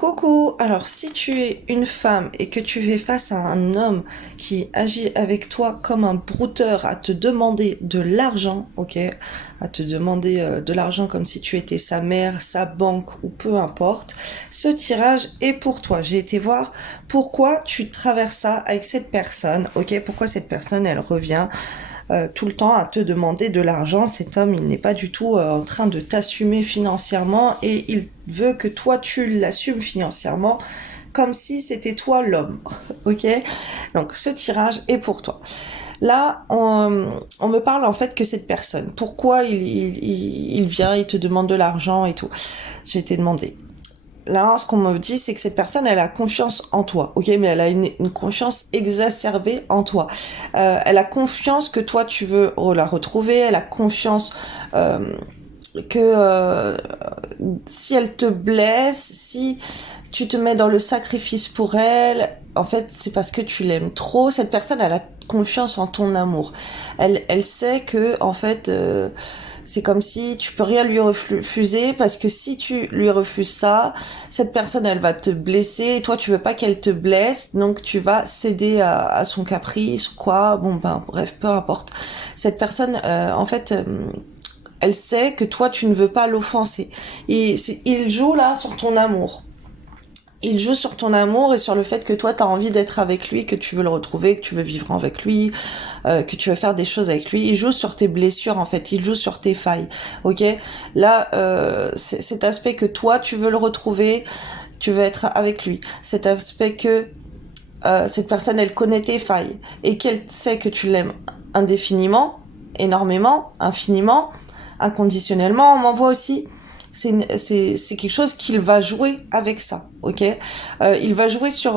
Coucou, alors si tu es une femme et que tu fais face à un homme qui agit avec toi comme un brouteur à te demander de l'argent, ok, à te demander de l'argent comme si tu étais sa mère, sa banque ou peu importe, ce tirage est pour toi. J'ai été voir pourquoi tu traverses ça avec cette personne, ok, pourquoi cette personne elle revient tout le temps à te demander de l'argent. Cet homme, il n'est pas du tout en train de t'assumer financièrement et il veut que toi, tu l'assumes financièrement comme si c'était toi l'homme. Ok. Donc, ce tirage est pour toi. Là, on me parle en fait que cette personne, pourquoi il vient, il te demande de l'argent et tout. J'ai été demandé. Là, ce qu'on me dit, c'est que cette personne, elle a confiance en toi, ok, mais elle a une confiance exacerbée en toi. Elle a confiance que toi, tu veux la retrouver. Elle a confiance que si elle te blesse, si tu te mets dans le sacrifice pour elle, en fait, c'est parce que tu l'aimes trop. Cette personne, elle a confiance en ton amour. Elle sait que, en fait, c'est comme si tu peux rien lui refuser parce que si tu lui refuses ça, cette personne, elle va te blesser et toi, tu veux pas qu'elle te blesse, donc tu vas céder à son caprice ou quoi. Bon, ben, bref, peu importe. Cette personne, en fait, elle sait que toi, tu ne veux pas l'offenser. Et il joue là sur ton amour. Il joue sur ton amour et sur le fait que toi, tu as envie d'être avec lui, que tu veux le retrouver, que tu veux vivre avec lui, que tu veux faire des choses avec lui. Il joue sur tes blessures, en fait. Il joue sur tes failles. Ok. Là, cet aspect que toi, tu veux le retrouver, tu veux être avec lui. Cet aspect que cette personne, elle connaît tes failles et qu'elle sait que tu l'aimes indéfiniment, énormément, infiniment, inconditionnellement. On m'envoie aussi. C'est quelque chose qu'il va jouer avec ça, ok. Il va jouer sur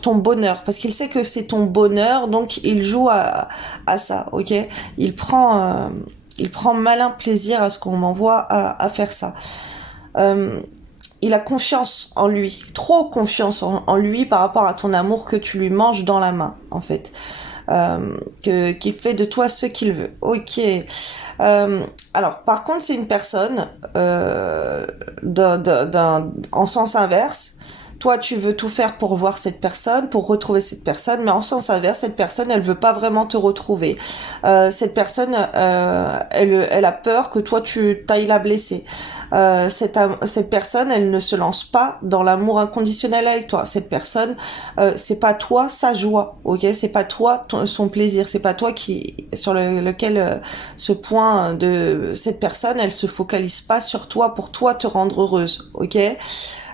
ton bonheur parce qu'il sait que c'est ton bonheur, donc il joue à ça, ok. Il prend euh, il prend malin plaisir à ce qu'on m'envoie à faire ça. Euh, il a confiance en lui, trop confiance en lui par rapport à ton amour que tu lui manges dans la main, en fait. Qu'il fait de toi ce qu'il veut. Ok. Alors, par contre, c'est une personne en sens inverse. Toi, tu veux tout faire pour voir cette personne, pour retrouver cette personne, mais en sens inverse, cette personne, elle veut pas vraiment te retrouver. Cette personne, elle a peur que toi, tu t'ailles la blesser. Cette personne, elle ne se lance pas dans l'amour inconditionnel avec toi. Cette personne, c'est pas toi sa joie, ok? C'est pas toi son plaisir. C'est pas toi qui sur lequel ce point de cette personne, elle se focalise pas sur toi pour toi te rendre heureuse, ok?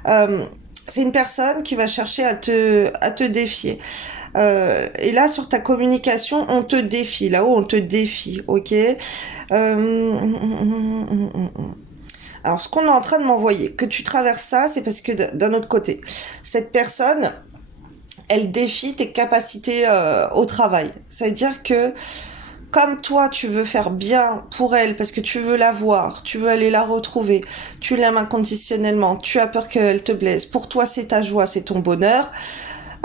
Euh, c'est une personne qui va chercher à te défier. Et là, sur ta communication, on te défie. Là-haut, on te défie, ok. Alors, ce qu'on est en train de m'envoyer, que tu traverses ça, c'est parce que d'un autre côté, cette personne, elle défie tes capacités au travail. C'est-à-dire que comme toi, tu veux faire bien pour elle parce que tu veux la voir, tu veux aller la retrouver, tu l'aimes inconditionnellement, tu as peur qu'elle te blesse. Pour toi, c'est ta joie, c'est ton bonheur,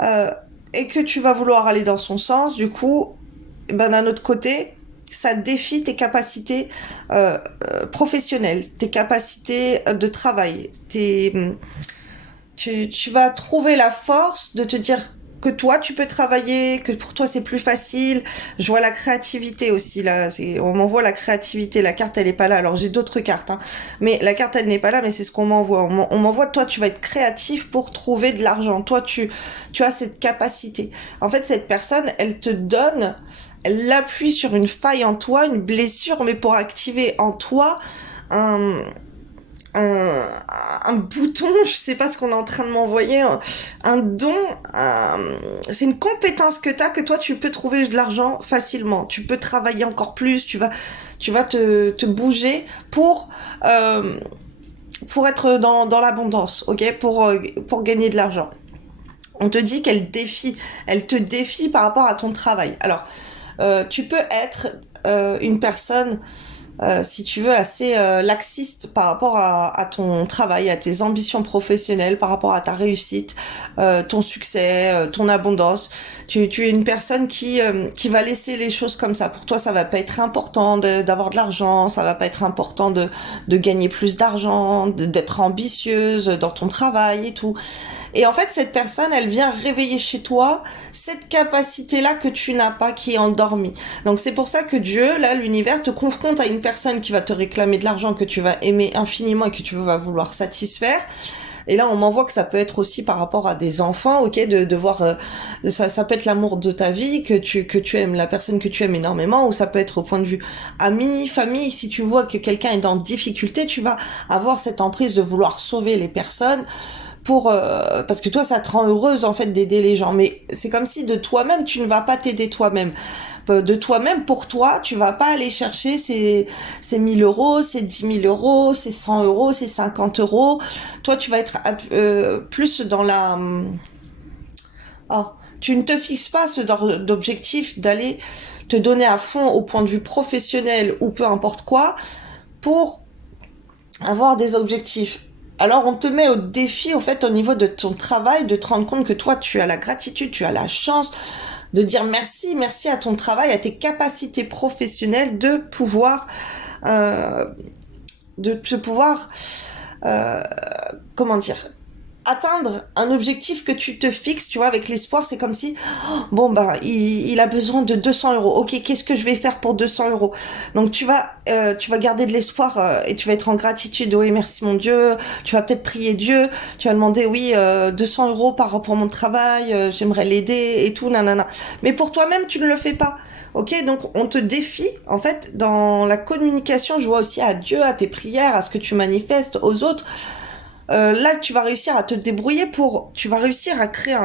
euh, et que tu vas vouloir aller dans son sens. Du coup, ben d'un autre côté, ça défie tes capacités professionnelles, tes capacités de travail. Tu vas trouver la force de te dire que toi tu peux travailler, que pour toi c'est plus facile. Je vois la créativité aussi là, on m'envoie la créativité, la carte elle est pas là. Alors j'ai d'autres cartes hein. Mais la carte elle n'est pas là mais c'est ce qu'on m'envoie. On m'envoie toi tu vas être créatif pour trouver de l'argent. Toi tu as cette capacité. En fait cette personne, elle te donne, elle appuie sur une faille en toi, une blessure mais pour activer en toi un un, un bouton, je sais pas ce qu'on est en train de m'envoyer, un don, c'est une compétence que t'as, que toi tu peux trouver de l'argent facilement. Tu peux travailler encore plus, tu vas te bouger pour être dans l'abondance, ok, pour gagner de l'argent. On te dit elle te défie par rapport à ton travail. Alors, tu peux être une personne si tu veux, assez laxiste par rapport à ton travail, à tes ambitions professionnelles, par rapport à ta réussite, ton succès, ton abondance. Tu es une personne qui va laisser les choses comme ça. Pour toi, ça va pas être important d'avoir de l'argent, ça va pas être important de gagner plus d'argent, d'être ambitieuse dans ton travail et tout. Et en fait, cette personne, elle vient réveiller chez toi cette capacité-là que tu n'as pas, qui est endormie. Donc c'est pour ça que Dieu, là, l'univers, te confronte à une personne qui va te réclamer de l'argent que tu vas aimer infiniment et que tu vas vouloir satisfaire. Et là, on m'envoie que ça peut être aussi par rapport à des enfants, ok, de voir, ça peut être l'amour de ta vie, que tu aimes la personne que tu aimes énormément, ou ça peut être au point de vue amis, famille. Si tu vois que quelqu'un est en difficulté, tu vas avoir cette emprise de vouloir sauver les personnes pour parce que toi ça te rend heureuse en fait d'aider les gens, mais c'est comme si de toi-même tu ne vas pas t'aider toi-même. De toi-même, pour toi, tu vas pas aller chercher ces 1000 euros, ces 10 000 euros, ces 100 euros, ces 50 euros. Toi, tu vas être plus dans la... Ah, tu ne te fixes pas ce genre d'objectif d'aller te donner à fond au point de vue professionnel ou peu importe quoi pour avoir des objectifs. Alors on te met au défi au fait au niveau de ton travail de te rendre compte que toi tu as la gratitude, tu as la chance de dire merci, merci à ton travail, à tes capacités professionnelles euh, de pouvoir euh, comment dire, atteindre un objectif que tu te fixes, tu vois, avec l'espoir, c'est comme si, oh, bon, bah, il a besoin de 200 euros. Ok, qu'est-ce que je vais faire pour 200 euros? Donc, tu vas garder de l'espoir et tu vas être en gratitude. Oui, merci mon Dieu. Tu vas peut-être prier Dieu. Tu vas demander, oui, 200 euros pour mon travail. J'aimerais l'aider et tout, nanana. Mais pour toi-même, tu ne le fais pas. Ok, donc on te défie, en fait, dans la communication, je vois aussi à Dieu, à tes prières, à ce que tu manifestes aux autres. Là, tu vas réussir à te débrouiller tu vas réussir à créer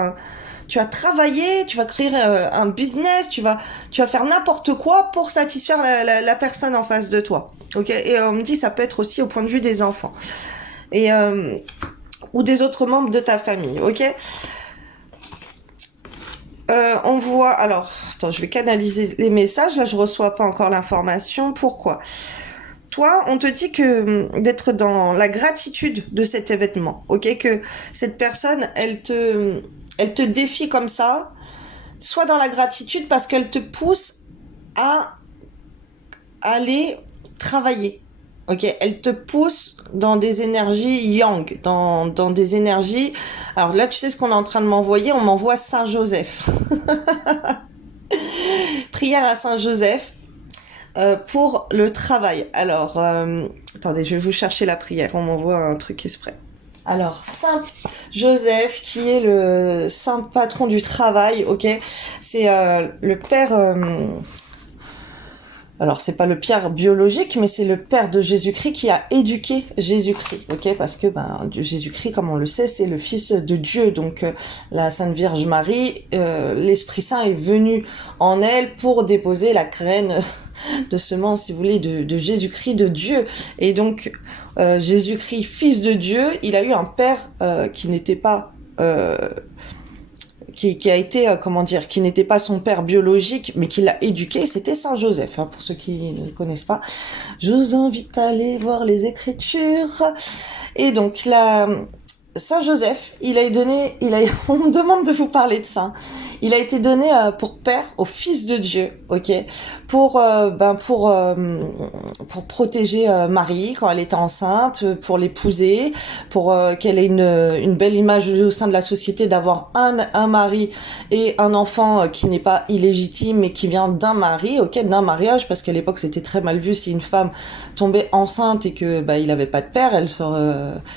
tu vas travailler, tu vas créer un business, tu vas faire n'importe quoi pour satisfaire la personne en face de toi. Ok, et on me dit ça peut être aussi au point de vue des enfants et ou des autres membres de ta famille. Ok, on voit. Alors, attends, je vais canaliser les messages. Là, je reçois pas encore l'information. Pourquoi? Toi, on te dit que d'être dans la gratitude de cet événement, ok, que cette personne, elle te défie comme ça, soit dans la gratitude parce qu'elle te pousse à aller travailler, ok, elle te pousse dans des énergies yang, dans des énergies. Alors là, tu sais ce qu'on est en train de m'envoyer, on m'envoie Saint Joseph, prière à Saint Joseph. Pour le travail. Alors, attendez, je vais vous chercher la prière. On m'envoie un truc exprès. Alors, Saint Joseph, qui est le saint patron du travail, ok, c'est le père. Alors, c'est pas le père biologique, mais c'est le père de Jésus-Christ qui a éduqué Jésus-Christ, ok, parce que Jésus-Christ, comme on le sait, c'est le Fils de Dieu. Donc, la Sainte Vierge Marie, l'Esprit Saint est venu en elle pour déposer la graine de semence, si vous voulez, de Jésus-Christ, de Dieu. Et donc, Jésus-Christ, Fils de Dieu, il a eu un père qui n'était pas... qui a été, comment dire, qui n'était pas son père biologique, mais qui l'a éduqué, c'était Saint Joseph, hein, pour ceux qui ne le connaissent pas. Je vous invite à aller voir les Écritures. Et donc, Saint Joseph, on me demande de vous parler de ça. Il a été donné pour père au Fils de Dieu, ok, pour pour protéger Marie quand elle était enceinte, pour l'épouser, pour qu'elle ait une belle image au sein de la société, d'avoir un mari et un enfant qui n'est pas illégitime mais qui vient d'un mari, ok, d'un mariage, parce qu'à l'époque c'était très mal vu si une femme tombait enceinte et que il avait pas de père, elle sort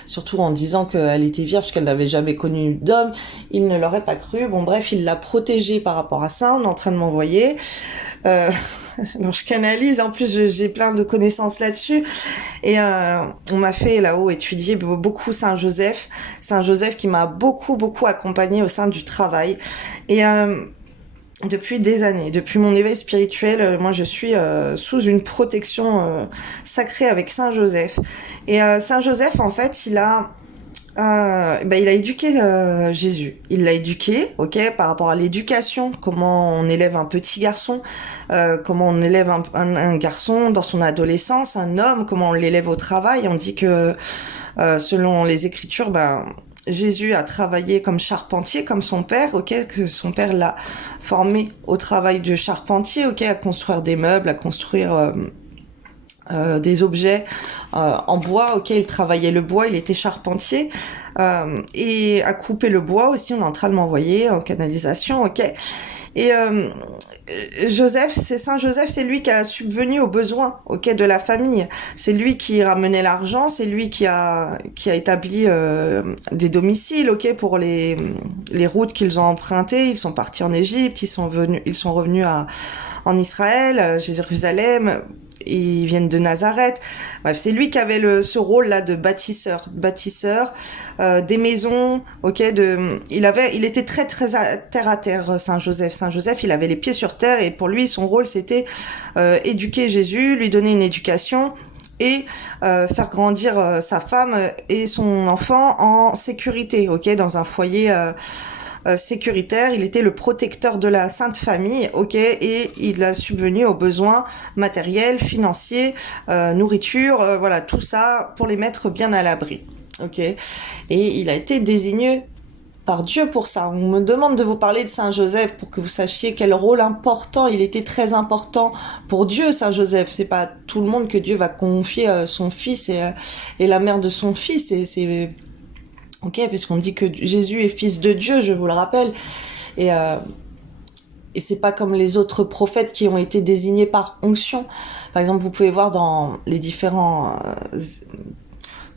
surtout en disant qu'elle était vierge, qu'elle n'avait jamais connu d'homme, il ne l'aurait pas cru. Bon bref, il l'a protégée par rapport à ça. On est en train de m'envoyer. Alors je canalise, en plus j'ai plein de connaissances là-dessus. Et on m'a fait là-haut étudier beaucoup Saint Joseph. Saint Joseph qui m'a beaucoup accompagnée au sein du travail. Et depuis des années, depuis mon éveil spirituel, moi je suis sous une protection sacrée avec Saint Joseph. Et Saint Joseph, en fait, il a Ben, il a éduqué Jésus. Il l'a éduqué, ok, par rapport à l'éducation, comment on élève un petit garçon, comment on élève un garçon dans son adolescence, un homme, comment on l'élève au travail. On dit que selon les Écritures, ben Jésus a travaillé comme charpentier, comme son père, ok, que son père l'a formé au travail de charpentier, ok, à construire des meubles, à construire des objets en bois, ok, il travaillait le bois, il était charpentier, et à couper le bois aussi, on est en train de m'envoyer en canalisation, ok. Et Joseph, c'est Saint Joseph, c'est lui qui a subvenu aux besoins, ok, de la famille. C'est lui qui ramenait l'argent, c'est lui qui a établi des domiciles, ok, pour les routes qu'ils ont empruntées. Ils sont partis en Égypte, ils sont revenus en Israël, Jérusalem. Ils viennent de Nazareth. Bref, c'est lui qui avait ce rôle-là de bâtisseur des maisons. Ok, il était très très terre à terre. Saint Joseph. Saint Joseph, il avait les pieds sur terre et pour lui, son rôle c'était éduquer Jésus, lui donner une éducation et faire grandir sa femme et son enfant en sécurité. Ok, dans un foyer. Sécuritaire, il était le protecteur de la Sainte Famille, ok, et il a subvenu aux besoins matériels, financiers, nourriture, voilà, tout ça pour les mettre bien à l'abri, ok. Et il a été désigné par Dieu pour ça. On me demande de vous parler de Saint Joseph pour que vous sachiez quel rôle important, il était très important pour Dieu, Saint Joseph. C'est pas tout le monde que Dieu va confier son fils et la mère de son fils, ok, puisqu'on dit que Jésus est fils de Dieu, je vous le rappelle, et c'est pas comme les autres prophètes qui ont été désignés par onction. Par exemple, vous pouvez voir dans les différents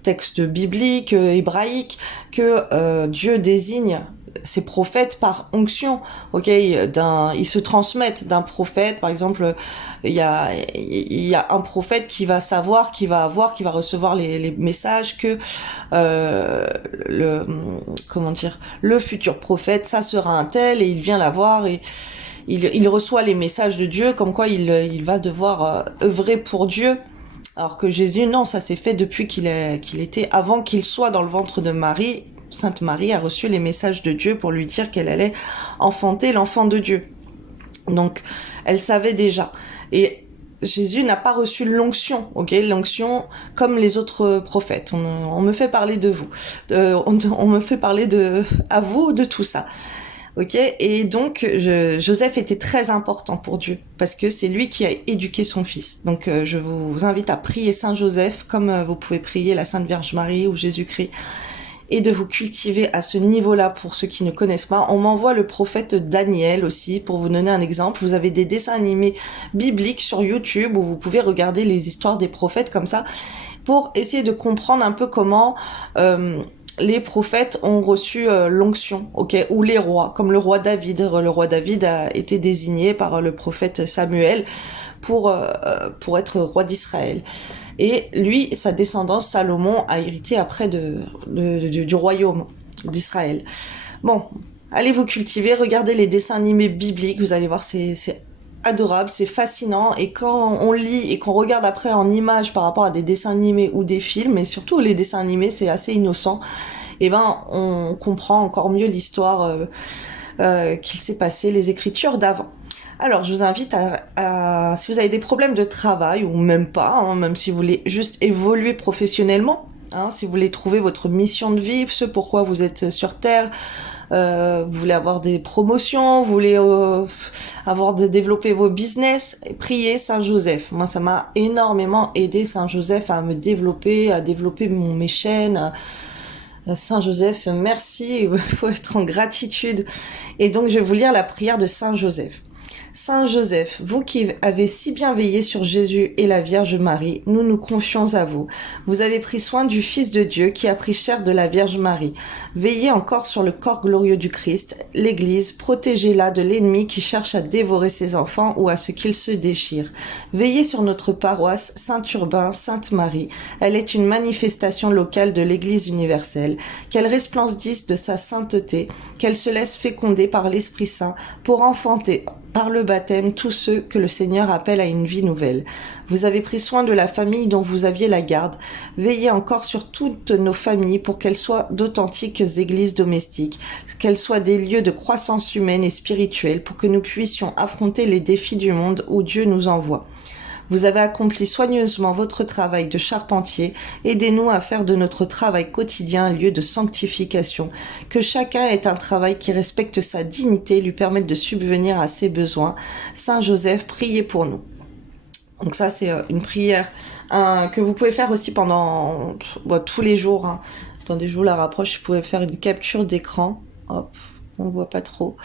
textes bibliques, hébraïques, que Dieu désigne ces prophètes par onction, ok, ils se transmettent d'un prophète, par exemple, il y a un prophète qui va savoir, qui va recevoir les messages que le futur prophète, ça sera un tel, et il vient la voir et il reçoit les messages de Dieu, comme quoi il va devoir œuvrer pour Dieu. Alors que Jésus, non, ça s'est fait depuis qu'il était, avant qu'il soit dans le ventre de Marie. Sainte Marie a reçu les messages de Dieu pour lui dire qu'elle allait enfanter l'enfant de Dieu. Donc, elle savait déjà. Et Jésus n'a pas reçu l'onction, ok, l'onction comme les autres prophètes. On me fait parler de vous, on me fait parler à vous de tout ça. Ok, et donc Joseph était très important pour Dieu parce que c'est lui qui a éduqué son fils. Donc je vous invite à prier Saint Joseph comme vous pouvez prier la Sainte Vierge Marie ou Jésus-Christ et de vous cultiver à ce niveau-là pour ceux qui ne connaissent pas. On m'envoie le prophète Daniel aussi pour vous donner un exemple. Vous avez des dessins animés bibliques sur YouTube où vous pouvez regarder les histoires des prophètes comme ça pour essayer de comprendre un peu comment les prophètes ont reçu l'onction, ok, ou les rois, comme le roi David. Le roi David a été désigné par le prophète Samuel pour être roi d'Israël. Et lui, sa descendance, Salomon, a hérité après du royaume d'Israël. Bon, allez vous cultiver, regardez les dessins animés bibliques, vous allez voir, c'est adorable, c'est fascinant, et quand on lit et qu'on regarde après en images par rapport à des dessins animés ou des films, et surtout les dessins animés, c'est assez innocent, et ben on comprend encore mieux l'histoire qu'il s'est passé, les écritures d'avant. Alors je vous invite si vous avez des problèmes de travail, ou même pas, hein, même si vous voulez juste évoluer professionnellement, hein, si vous voulez trouver votre mission de vie, ce pourquoi vous êtes sur Terre, vous voulez avoir des promotions, vous voulez développer vos business, priez Saint Joseph. Moi, ça m'a énormément aidé, Saint Joseph, à me développer, à développer mes chaînes. Saint Joseph, merci, il faut être en gratitude. Et donc, je vais vous lire la prière de Saint Joseph. Saint Joseph, vous qui avez si bien veillé sur Jésus et la Vierge Marie, nous nous confions à vous. Vous avez pris soin du Fils de Dieu qui a pris chair de la Vierge Marie. Veillez encore sur le corps glorieux du Christ, l'Église, protégez-la de l'ennemi qui cherche à dévorer ses enfants ou à ce qu'il se déchire. Veillez sur notre paroisse Saint-Urbain, Sainte-Marie. Elle est une manifestation locale de l'Église universelle. Qu'elle resplendisse de sa sainteté, qu'elle se laisse féconder par l'Esprit Saint pour enfanter par le baptême tous ceux que le Seigneur appelle à une vie nouvelle. Vous avez pris soin de la famille dont vous aviez la garde. Veillez encore sur toutes nos familles pour qu'elles soient d'authentiques églises domestiques, qu'elles soient des lieux de croissance humaine et spirituelle pour que nous puissions affronter les défis du monde où Dieu nous envoie. Vous avez accompli soigneusement votre travail de charpentier. Aidez-nous à faire de notre travail quotidien un lieu de sanctification. Que chacun ait un travail qui respecte sa dignité et lui permette de subvenir à ses besoins. Saint Joseph, priez pour nous. Donc ça, c'est une prière que vous pouvez faire aussi pendant tous les jours. Hein. Attendez, je vous la rapproche. Vous pouvez faire une capture d'écran. Hop, on ne voit pas trop.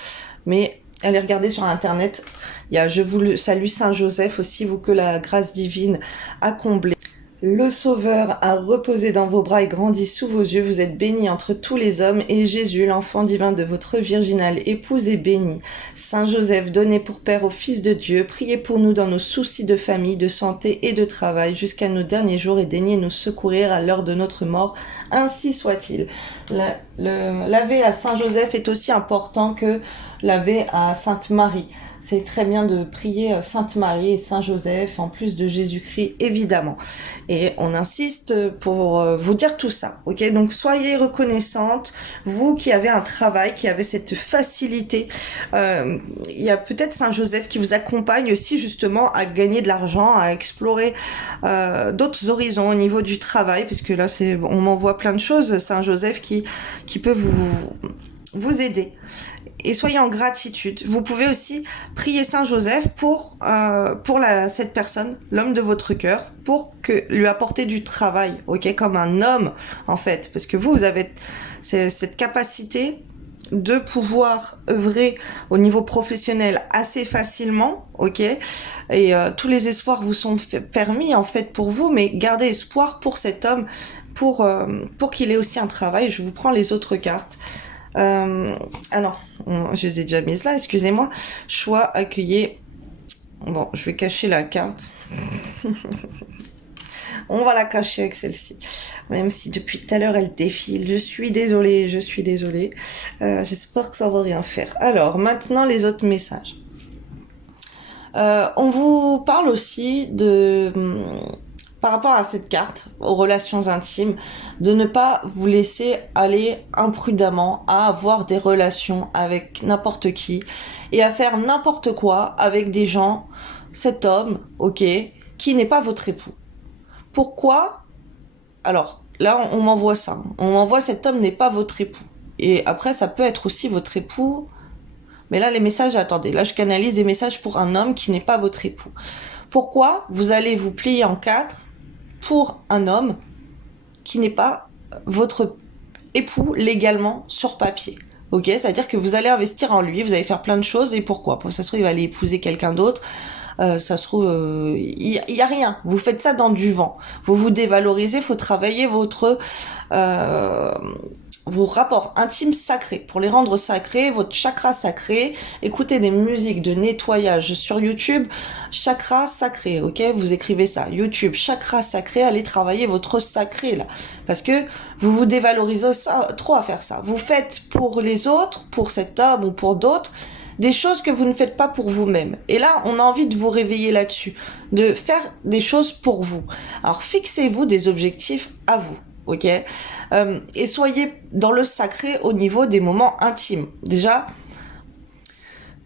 Mais allez regarder sur internet, il y a Je vous salue Saint Joseph aussi, vous que la grâce divine a comblé. Le Sauveur a reposé dans vos bras et grandi sous vos yeux. Vous êtes bénie entre tous les hommes et Jésus, l'enfant divin de votre virginale épouse, est béni. Saint Joseph, donné pour père au Fils de Dieu, priez pour nous dans nos soucis de famille, de santé et de travail jusqu'à nos derniers jours et daignez nous secourir à l'heure de notre mort. Ainsi soit-il. L'Ave à Saint Joseph est aussi important que l'Ave à Sainte Marie. C'est très bien de prier Sainte Marie et Saint Joseph, en plus de Jésus-Christ, évidemment. Et on insiste pour vous dire tout ça, ok? Donc, soyez reconnaissante, vous qui avez un travail, qui avez cette facilité. Il y a peut-être Saint Joseph qui vous accompagne aussi, justement, à gagner de l'argent, à explorer d'autres horizons au niveau du travail, parce que là, on m'envoie plein de choses, Saint Joseph, qui peut vous aider. Et soyez en gratitude. Vous pouvez aussi prier Saint Joseph pour cette personne, l'homme de votre cœur, pour lui apporter du travail, ok, comme un homme en fait, parce que vous avez cette capacité de pouvoir œuvrer au niveau professionnel assez facilement, ok, et tous les espoirs vous sont permis en fait pour vous, mais gardez espoir pour cet homme, pour qu'il ait aussi un travail. Je vous prends les autres cartes. Ah non, je les ai déjà mises là, excusez-moi. Choix, accueillir. Bon, je vais cacher la carte. On va la cacher avec celle-ci. Même si depuis tout à l'heure elle défile. Je suis désolée. J'espère que ça va rien faire. Alors, maintenant les autres messages. On vous parle aussi par rapport à cette carte, aux relations intimes, de ne pas vous laisser aller imprudemment à avoir des relations avec n'importe qui et à faire n'importe quoi avec des gens, cet homme, ok, qui n'est pas votre époux. Pourquoi? Alors, là, on m'envoie ça. On m'envoie cet homme n'est pas votre époux. Et après, ça peut être aussi votre époux. Mais là, les messages, attendez, là, je canalise des messages pour un homme qui n'est pas votre époux. Pourquoi vous allez vous plier en quatre pour un homme qui n'est pas votre époux légalement sur papier. Ok, c'est-à-dire que vous allez investir en lui, vous allez faire plein de choses, et pourquoi? Ça se trouve, il va aller épouser quelqu'un d'autre, ça se trouve, il y a rien. Vous faites ça dans du vent. Vous vous dévalorisez, faut travailler vos rapports intimes sacrés, pour les rendre sacrés, votre chakra sacré. Écoutez des musiques de nettoyage sur YouTube, chakra sacré, ok? Vous écrivez ça, YouTube, chakra sacré, allez travailler votre sacré, là. Parce que vous vous dévalorisez trop à faire ça. Vous faites pour les autres, pour cet homme ou pour d'autres, des choses que vous ne faites pas pour vous-même. Et là, on a envie de vous réveiller là-dessus, de faire des choses pour vous. Alors, fixez-vous des objectifs à vous. Ok, et soyez dans le sacré au niveau des moments intimes. Déjà,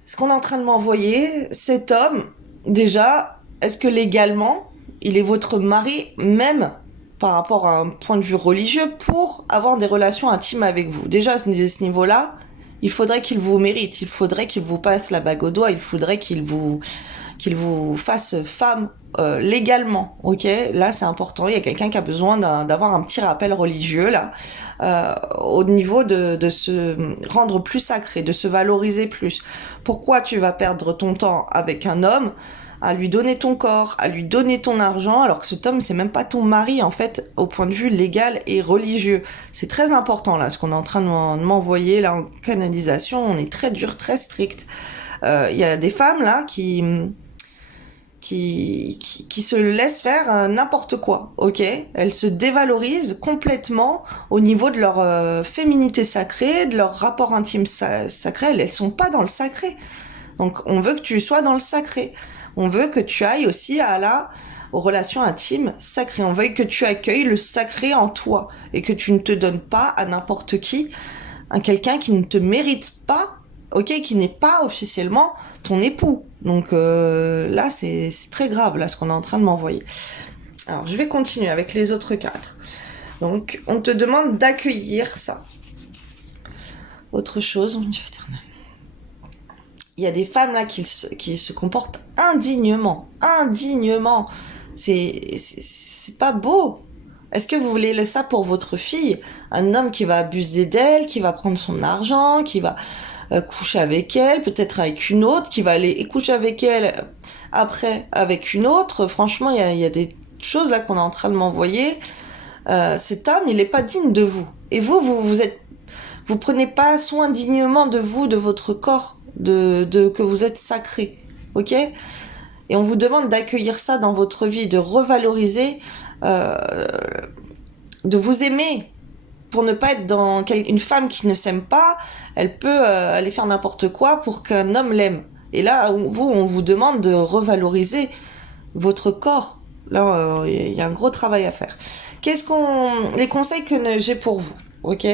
ce qu'on est en train de m'envoyer, cet homme, déjà, est-ce que légalement, il est votre mari, même par rapport à un point de vue religieux, pour avoir des relations intimes avec vous? Déjà, à ce niveau-là, il faudrait qu'il vous mérite, il faudrait qu'il vous passe la bague au doigt, il faudrait qu'il vous fasse femme légalement, ok? Là, c'est important. Il y a quelqu'un qui a besoin d'avoir un petit rappel religieux là, au niveau de se rendre plus sacré, de se valoriser plus. Pourquoi tu vas perdre ton temps avec un homme à lui donner ton corps, à lui donner ton argent, alors que cet homme, c'est même pas ton mari, en fait, au point de vue légal et religieux. C'est très important, là, ce qu'on est en train de m'envoyer, là, en canalisation. On est très dur, très strict. Il y a des femmes, là, qui se laissent faire n'importe quoi, ok? Elles se dévalorisent complètement au niveau de leur féminité sacrée, de leur rapport intime sacré. Elles sont pas dans le sacré. Donc on veut que tu sois dans le sacré. On veut que tu ailles aussi aux relations intimes sacrées. On veut que tu accueilles le sacré en toi et que tu ne te donnes pas à n'importe qui, à quelqu'un qui ne te mérite pas, ok, qui n'est pas officiellement ton époux. Donc là, c'est très grave, là, ce qu'on est en train de m'envoyer. Alors, je vais continuer avec les autres cadres. Donc, on te demande d'accueillir ça. Autre chose, mon Dieu éternel. Il y a des femmes là qui se comportent indignement. C'est pas beau. Est-ce que vous voulez laisser ça pour votre fille? Un homme qui va abuser d'elle, qui va prendre son argent, qui va coucher avec elle, peut-être avec une autre, qui va aller coucher avec elle après avec une autre. Franchement, il y a des choses là qu'on est en train de m'envoyer. Cet homme, il est pas digne de vous. Et vous prenez pas soin dignement de vous, de votre corps, que vous êtes sacré, ok? Et on vous demande d'accueillir ça dans votre vie, de revaloriser, de vous aimer, pour ne pas être dans une femme qui ne s'aime pas. Elle peut aller faire n'importe quoi pour qu'un homme l'aime. Et là, on vous demande de revaloriser votre corps. Là, il y a un gros travail à faire. Les conseils que j'ai pour vous, ok?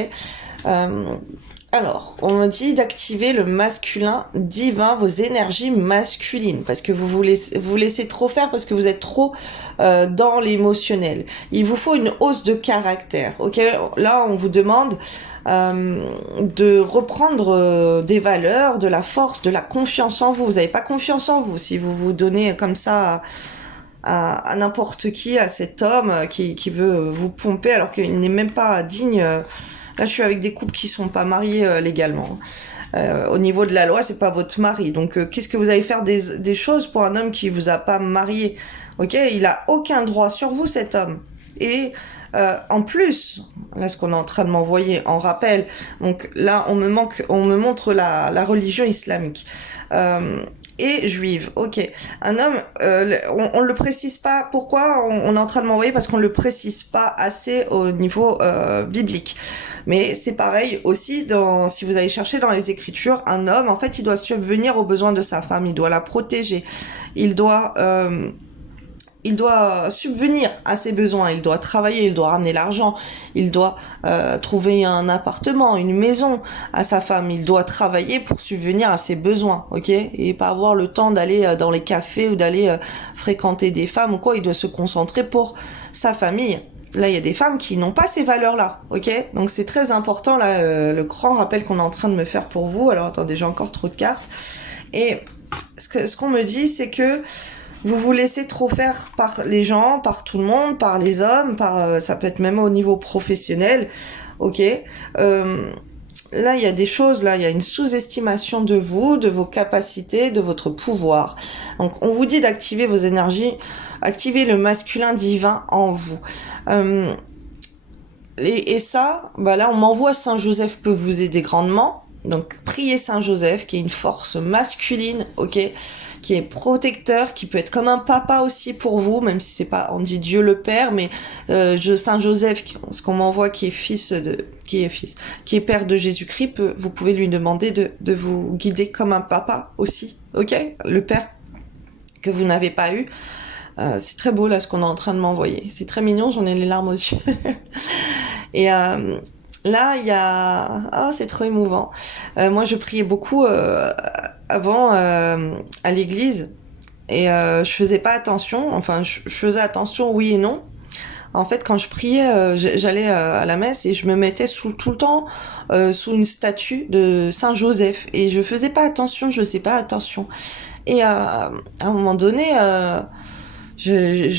Alors, on me dit d'activer le masculin divin, vos énergies masculines, parce que vous laissez trop faire, parce que vous êtes trop dans l'émotionnel. Il vous faut une hausse de caractère, ok? Là, on vous demande de reprendre des valeurs, de la force, de la confiance en vous. Vous n'avez pas confiance en vous si vous vous donnez comme ça à n'importe qui, à cet homme qui veut vous pomper alors qu'il n'est même pas digne. Là, je suis avec des couples qui sont pas mariés légalement. Au niveau de la loi, c'est pas votre mari. Donc, qu'est-ce que vous allez faire des choses pour un homme qui vous a pas marié? Ok, il a aucun droit sur vous, cet homme. Et en plus, là, ce qu'on est en train de m'envoyer en rappel. Donc là, on me montre la religion islamique. Et juive, ok. Un homme, on le précise pas. Pourquoi on est en train de m'envoyer? Parce qu'on le précise pas assez au niveau biblique. Mais c'est pareil aussi si vous allez chercher dans les Écritures, un homme, en fait, il doit subvenir aux besoins de sa femme, il doit la protéger, il doit subvenir à ses besoins, il doit travailler, il doit ramener l'argent, il doit trouver un appartement, une maison à sa femme, il doit travailler pour subvenir à ses besoins, ok? Et pas avoir le temps d'aller dans les cafés ou d'aller fréquenter des femmes ou quoi, il doit se concentrer pour sa famille. Là, il y a des femmes qui n'ont pas ces valeurs-là, ok? Donc c'est très important, là, le grand rappel qu'on est en train de me faire pour vous. Alors attendez, j'ai encore trop de cartes. Et ce qu'on me dit, c'est que vous vous laissez trop faire par les gens, par tout le monde, par les hommes, ça peut être même au niveau professionnel, ok? Là, il y a des choses, là, il y a une sous-estimation de vous, de vos capacités, de votre pouvoir. Donc, on vous dit d'activer vos énergies, activer le masculin divin en vous. Et ça, bah là, on m'envoie Saint-Joseph peut vous aider grandement. Donc, priez Saint-Joseph, qui est une force masculine, ok, qui est protecteur, qui peut être comme un papa aussi pour vous, même si c'est pas, on dit Dieu le Père, mais Saint-Joseph, ce qu'on m'envoie, qui est père de Jésus-Christ, vous pouvez lui demander de vous guider comme un papa aussi, ok, le père que vous n'avez pas eu. C'est très beau là ce qu'on est en train de m'envoyer. C'est très mignon, j'en ai les larmes aux yeux. Et là, il y a... Ah, c'est trop émouvant. Moi, je priais beaucoup avant à l'église et je faisais pas attention. Enfin, je faisais attention, oui et non. En fait, quand je priais, j'allais à la messe et je me mettais tout le temps sous une statue de Saint Joseph. Et je faisais pas attention, je faisais pas attention. Et à un moment donné...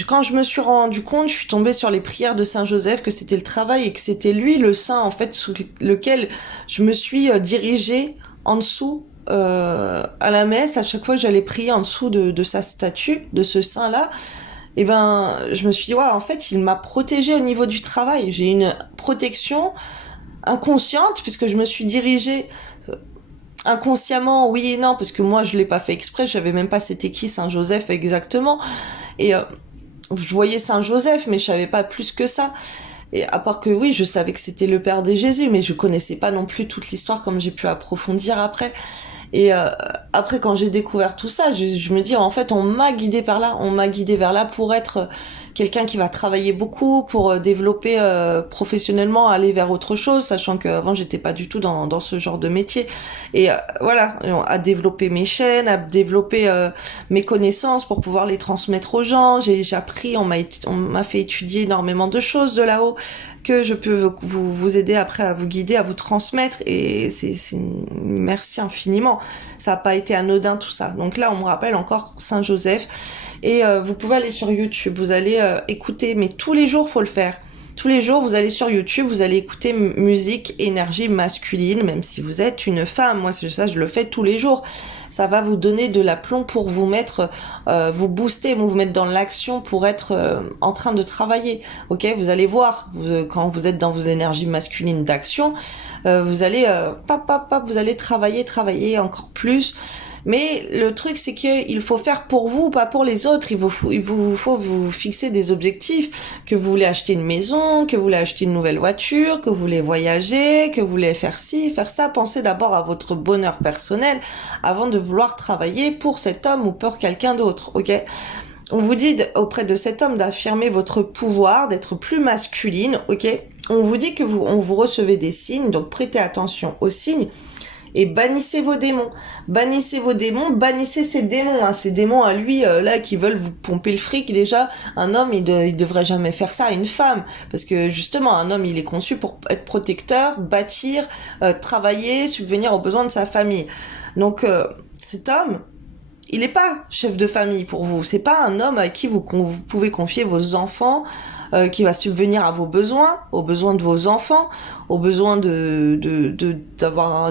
quand je me suis rendu compte, je suis tombée sur les prières de Saint Joseph, que c'était le travail et que c'était lui le saint en fait sous lequel je me suis dirigée en dessous à la messe. À chaque fois que j'allais prier en dessous de sa statue, de ce saint là, et ben je me suis dit ouais, en fait il m'a protégée au niveau du travail. J'ai une protection inconsciente puisque je me suis dirigée inconsciemment, oui et non, parce que moi je l'ai pas fait exprès, je savais même pas c'était qui Saint Joseph exactement. Et je voyais Saint Joseph, mais je savais pas plus que ça. Et à part que oui, je savais que c'était le père de Jésus, mais je connaissais pas non plus toute l'histoire comme j'ai pu approfondir après. Et après, quand j'ai découvert tout ça, je me dis, en fait, on m'a guidé vers là. On m'a guidé vers là pour être quelqu'un qui va travailler beaucoup, pour développer professionnellement, aller vers autre chose, sachant qu'avant, j'étais pas du tout dans ce genre de métier. Et voilà, à développer mes chaînes, à développer mes connaissances pour pouvoir les transmettre aux gens. J'ai appris, on m'a fait étudier énormément de choses de là-haut que je peux vous aider après à vous guider, à vous transmettre, et merci infiniment. Ça n'a pas été anodin tout ça. Donc là, on me rappelle encore Saint-Joseph, et vous pouvez aller sur YouTube, vous allez écouter, mais tous les jours, faut le faire. Tous les jours, vous allez sur YouTube, vous allez écouter musique, énergie masculine, même si vous êtes une femme. Moi, ça, je le fais tous les jours. Ça va vous donner de l'aplomb pour vous mettre, vous booster, vous mettre dans l'action pour être en train de travailler. Ok, vous allez voir, quand vous êtes dans vos énergies masculines d'action, vous allez, vous allez travailler encore plus. Mais le truc, c'est qu'il faut faire pour vous, pas pour les autres. Il vous faut vous fixer des objectifs, que vous voulez acheter une maison, que vous voulez acheter une nouvelle voiture, que vous voulez voyager, que vous voulez faire ci, faire ça. Pensez d'abord à votre bonheur personnel avant de vouloir travailler pour cet homme ou pour quelqu'un d'autre, ok? On vous dit auprès de cet homme d'affirmer votre pouvoir, d'être plus masculine, ok? On vous dit que vous recevez des signes, donc prêtez attention aux signes. Et bannissez vos démons, bannissez ces démons, hein, ces démons à lui là qui veulent vous pomper le fric. Déjà, un homme il devrait jamais faire ça à une femme, parce que justement un homme il est conçu pour être protecteur, bâtir, travailler, subvenir aux besoins de sa famille. Donc cet homme, il n'est pas chef de famille pour vous, c'est pas un homme à qui vous pouvez confier vos enfants. Qui va subvenir à vos besoins, aux besoins de vos enfants, aux besoins de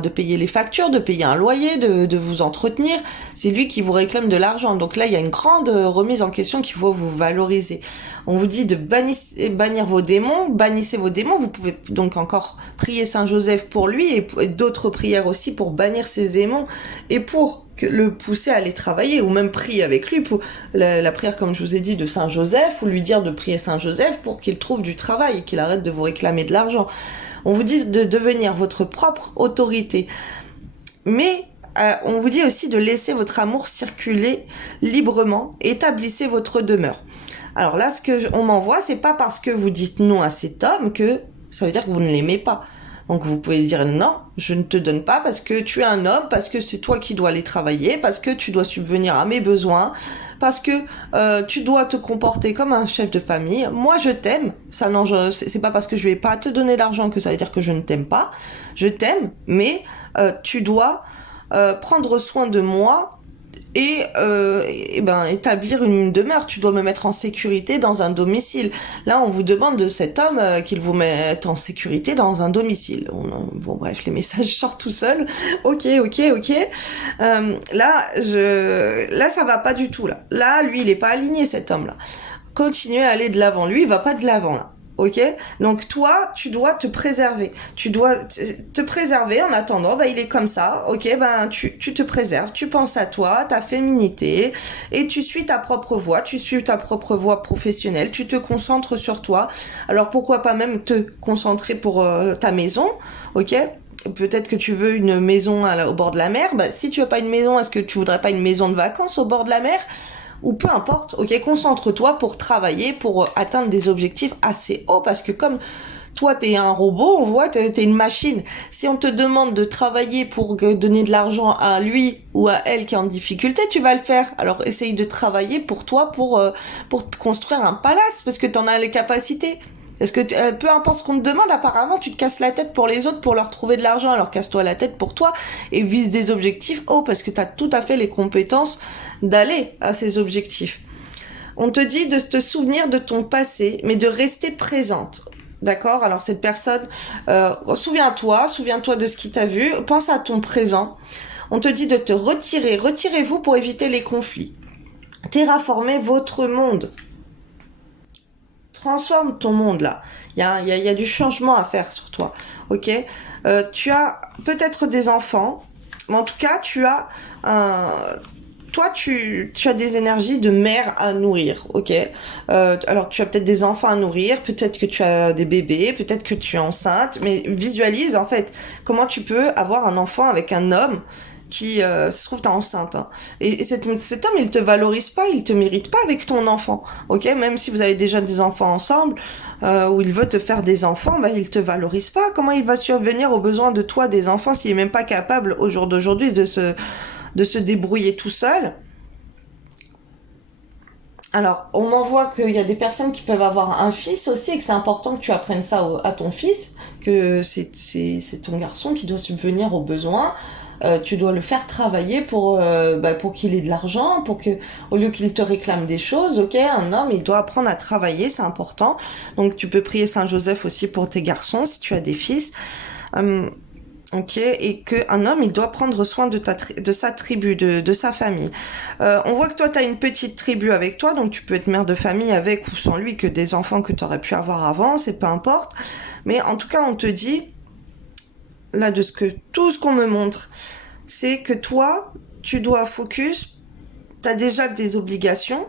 payer les factures, de payer un loyer, de vous entretenir. C'est lui qui vous réclame de l'argent. Donc là, il y a une grande remise en question qu'il faut vous valoriser. On vous dit de bannir vos démons, bannissez vos démons. Vous pouvez donc encore prier Saint-Joseph pour lui et d'autres prières aussi pour bannir ces démons et pour le pousser à aller travailler, ou même prier avec lui pour la prière, comme je vous ai dit, de Saint-Joseph, ou lui dire de prier Saint-Joseph pour qu'il trouve du travail et qu'il arrête de vous réclamer de l'argent. On vous dit de devenir votre propre autorité. Mais on vous dit aussi de laisser votre amour circuler librement, établissez votre demeure. Alors là, on m'envoie, c'est pas parce que vous dites non à cet homme que ça veut dire que vous ne l'aimez pas. Donc vous pouvez dire non, je ne te donne pas parce que tu es un homme, parce que c'est toi qui dois aller travailler, parce que tu dois subvenir à mes besoins, parce que tu dois te comporter comme un chef de famille. Moi je t'aime, ça non, c'est pas parce que je vais pas te donner d'argent que ça veut dire que je ne t'aime pas. Je t'aime, mais tu dois prendre soin de moi. Et établir une demeure. Tu dois me mettre en sécurité dans un domicile. Là, on vous demande de cet homme qu'il vous mette en sécurité dans un domicile. Bon, bref, les messages sortent tout seuls. Ok. Là, ça va pas du tout. Là, lui, il est pas aligné, cet homme-là. Continuez à aller de l'avant. Lui, il va pas de l'avant, là. Ok, donc toi, tu dois te préserver. Tu dois te préserver en attendant. Il est comme ça. Ok, tu te préserves. Tu penses à toi, ta féminité, et tu suis ta propre voie. Tu suis ta propre voie professionnelle. Tu te concentres sur toi. Alors pourquoi pas même te concentrer pour ta maison. Ok. Peut-être que tu veux une maison au bord de la mer. Si tu veux pas une maison, est-ce que tu voudrais pas une maison de vacances au bord de la mer? Ou peu importe, ok, concentre-toi pour travailler, pour atteindre des objectifs assez hauts, parce que comme toi t'es un robot, on voit t'es une machine. Si on te demande de travailler pour donner de l'argent à lui ou à elle qui est en difficulté, tu vas le faire. Alors essaye de travailler pour toi, pour te construire un palace, parce que t'en as les capacités. Parce que peu importe ce qu'on te demande, apparemment tu te casses la tête pour les autres pour leur trouver de l'argent, alors casse-toi la tête pour toi et vise des objectifs hauts, parce que t'as tout à fait les compétences d'aller à ces objectifs. On te dit de te souvenir de ton passé, mais de rester présente. D'accord? Alors cette personne, souviens-toi de ce qui t'a vu, pense à ton présent. On te dit de te retirer, retirez-vous pour éviter les conflits. Terraformez votre monde. Transforme ton monde là. Il y a du changement à faire sur toi. Ok? Tu as peut-être des enfants, mais en tout cas tu as toi, tu as des énergies de mère à nourrir, ok? Alors, tu as peut-être des enfants à nourrir, peut-être que tu as des bébés, peut-être que tu es enceinte, mais visualise, en fait, comment tu peux avoir un enfant avec un homme ça se trouve t'es enceinte, hein. Et cet homme, il te valorise pas, il te mérite pas avec ton enfant, ok? Même si vous avez déjà des enfants ensemble, ou il veut te faire des enfants, bah il te valorise pas. Comment il va subvenir aux besoins de toi des enfants s'il est même pas capable au jour d'aujourd'hui de se débrouiller tout seul? Alors, on m'envoie qu'il y a des personnes qui peuvent avoir un fils aussi et que c'est important que tu apprennes ça à ton fils, que c'est ton garçon qui doit subvenir aux besoins. Tu dois le faire travailler pour qu'il ait de l'argent, pour que, au lieu qu'il te réclame des choses, ok, un homme, il doit apprendre à travailler, c'est important. Donc, tu peux prier Saint Joseph aussi pour tes garçons si tu as des fils. Euh, Ok, et qu'un homme, il doit prendre soin de sa tribu, de sa famille. On voit que toi, tu as une petite tribu avec toi, donc tu peux être mère de famille avec ou sans lui, que des enfants que tu aurais pu avoir avant, c'est peu importe. Mais en tout cas, on te dit, là, tout ce qu'on me montre, c'est que toi, tu dois focus, tu as déjà des obligations,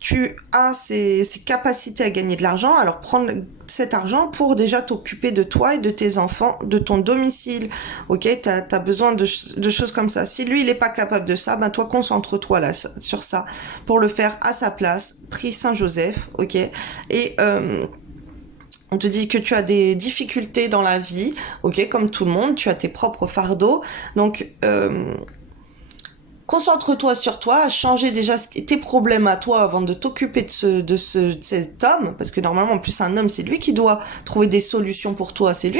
tu as ces capacités à gagner de l'argent, alors prendre cet argent pour déjà t'occuper de toi et de tes enfants, de ton domicile, ok, t'as besoin de choses comme ça. Si lui, il est pas capable de ça, ben toi, concentre-toi là, sur ça, pour le faire à sa place, prie Saint-Joseph, ok, et on te dit que tu as des difficultés dans la vie, ok, comme tout le monde, tu as tes propres fardeaux, donc concentre-toi sur toi, changer déjà tes problèmes à toi avant de t'occuper de cet homme, parce que normalement, en plus, un homme, c'est lui qui doit trouver des solutions pour toi. C'est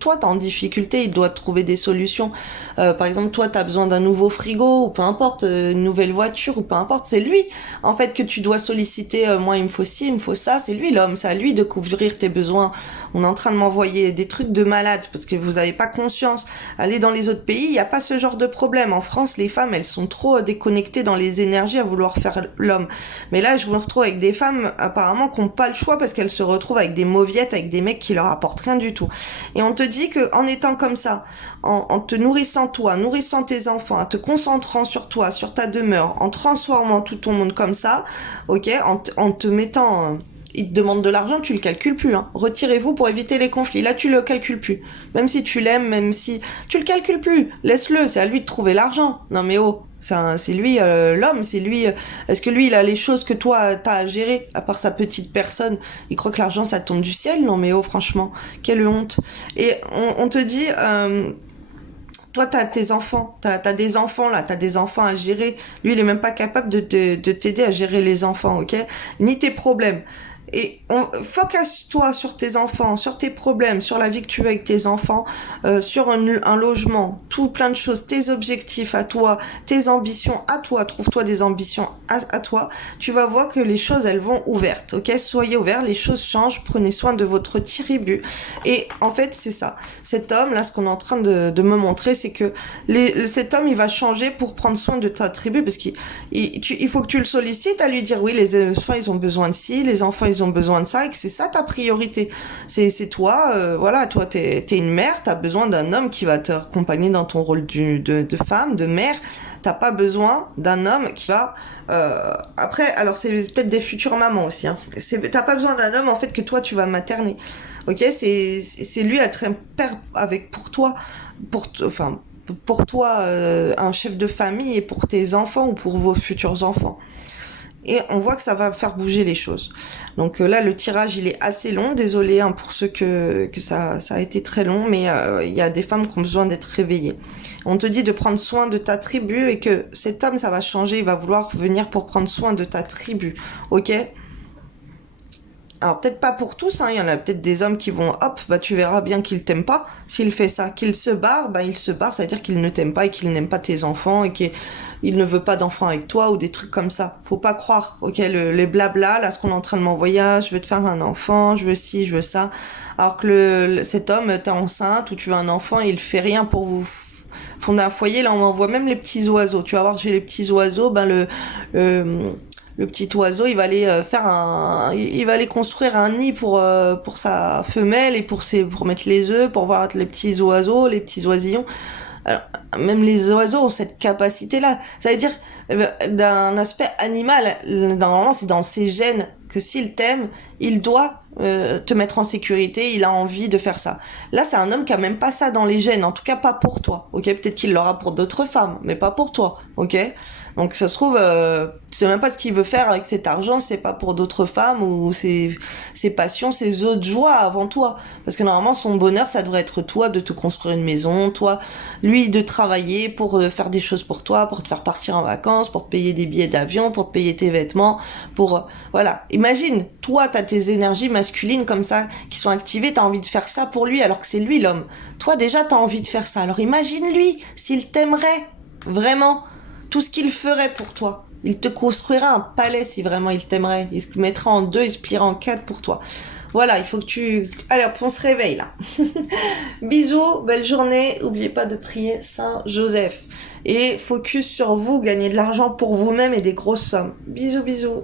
toi, t'es en difficulté, il doit trouver des solutions. Par exemple, toi, t'as besoin d'un nouveau frigo, ou peu importe, une nouvelle voiture, ou peu importe, c'est lui, en fait, que tu dois solliciter, moi, il me faut ci, il me faut ça, c'est lui l'homme, c'est à lui de couvrir tes besoins. On est en train de m'envoyer des trucs de malade, parce que vous avez pas conscience. Allez dans les autres pays, il n'y a pas ce genre de problème. En France, les femmes, elles sont trop déconnectées dans les énergies à vouloir faire l'homme. Mais là, je me retrouve avec des femmes apparemment qui n'ont pas le choix parce qu'elles se retrouvent avec des mauviettes, avec des mecs qui leur apportent rien du tout. Et on te dit que en étant comme ça, en te nourrissant toi, nourrissant tes enfants, en te concentrant sur toi, sur ta demeure, en transformant tout ton monde comme ça, ok, en te mettant il te demande de l'argent, tu le calcules plus, hein. Retirez-vous pour éviter les conflits. Là, tu le calcules plus. Même si tu l'aimes, même si tu le calcules plus, laisse-le. C'est à lui de trouver l'argent. Non mais oh, c'est lui l'homme, c'est lui. Est-ce que lui, il a les choses que toi t'as à gérer, à part sa petite personne? Il croit que l'argent ça tombe du ciel? Non mais oh, franchement, quelle honte. Et on te dit. Toi, t'as tes enfants, t'as des enfants là, t'as des enfants à gérer. Lui, il est même pas capable de t'aider à gérer les enfants, ok? Ni tes problèmes. Et focus-toi sur tes enfants, sur tes problèmes, sur la vie que tu veux avec tes enfants, sur un logement, tout plein de choses, tes objectifs à toi, tes ambitions à toi, trouve-toi des ambitions à toi. Tu vas voir que les choses, elles vont ouvertes, ok? Soyez ouverts, les choses changent, prenez soin de votre tribu. Et en fait, c'est ça. Cet homme, là, ce qu'on est en train de me montrer, c'est que cet homme, il va changer pour prendre soin de ta tribu, parce qu'il faut que tu le sollicites à lui dire, oui, les enfants, ils ont besoin de ci, les enfants, ils ont besoin de ça, et que c'est ça ta priorité. C'est toi, voilà, toi, t'es une mère, t'as besoin d'un homme qui va te accompagner dans ton rôle de femme, de mère. T'as pas besoin d'un homme qui va... après, alors c'est peut-être des futures mamans aussi, hein. T'as pas besoin d'un homme, en fait, que toi, tu vas materner. Ok, c'est lui être un père avec pour toi, enfin pour toi un chef de famille et pour tes enfants ou pour vos futurs enfants. Et on voit que ça va faire bouger les choses. Donc là, le tirage, il est assez long. Désolée hein, pour ceux que ça a été très long, mais il y a des femmes qui ont besoin d'être réveillées. On te dit de prendre soin de ta tribu et que cet homme, ça va changer. Il va vouloir venir pour prendre soin de ta tribu. Ok ? Alors peut-être pas pour tous, hein, il y en a peut-être des hommes qui vont, hop, bah tu verras bien qu'il t'aime pas. S'il fait ça, qu'il se barre, bah il se barre, ça veut dire qu'il ne t'aime pas et qu'il n'aime pas tes enfants et qu'il ne veut pas d'enfants avec toi ou des trucs comme ça. Faut pas croire, ok, les blabla, là ce qu'on est en train de m'envoyer, ah, je veux te faire un enfant, je veux ci, je veux ça. Alors que cet homme, t'es enceinte ou tu veux un enfant, il fait rien pour vous fonder un foyer. Là on m'envoie même les petits oiseaux. Tu vas voir, j'ai les petits oiseaux, ben le petit oiseau, il va aller il va aller construire un nid pour sa femelle et pour mettre les œufs, pour voir les petits oiseaux, les petits oisillons. Alors, même les oiseaux ont cette capacité-là. Ça veut dire, d'un aspect animal, normalement, c'est dans ses gènes que s'il t'aime, il doit te mettre en sécurité, il a envie de faire ça. Là, c'est un homme qui a même pas ça dans les gènes, en tout cas pas pour toi, ok? Peut-être qu'il l'aura pour d'autres femmes, mais pas pour toi, ok? Donc ça se trouve, c'est même pas ce qu'il veut faire avec cet argent, c'est pas pour d'autres femmes ou ses passions, ses autres joies avant toi. Parce que normalement, son bonheur, ça devrait être toi de te construire une maison, toi, lui de travailler pour faire des choses pour toi, pour te faire partir en vacances, pour te payer des billets d'avion, pour te payer tes vêtements, pour voilà. Imagine, toi, t'as tes énergies masculines comme ça qui sont activées, t'as envie de faire ça pour lui alors que c'est lui l'homme. Toi déjà, t'as envie de faire ça. Alors imagine lui, s'il t'aimerait vraiment, tout ce qu'il ferait pour toi. Il te construira un palais si vraiment il t'aimerait. Il se mettra en deux, il se pliera en quatre pour toi. Voilà, il faut que tu... Allez hop, on se réveille là. Bisous, belle journée. N'oubliez pas de prier Saint Joseph. Et focus sur vous, gagner de l'argent pour vous-même et des grosses sommes. Bisous, bisous.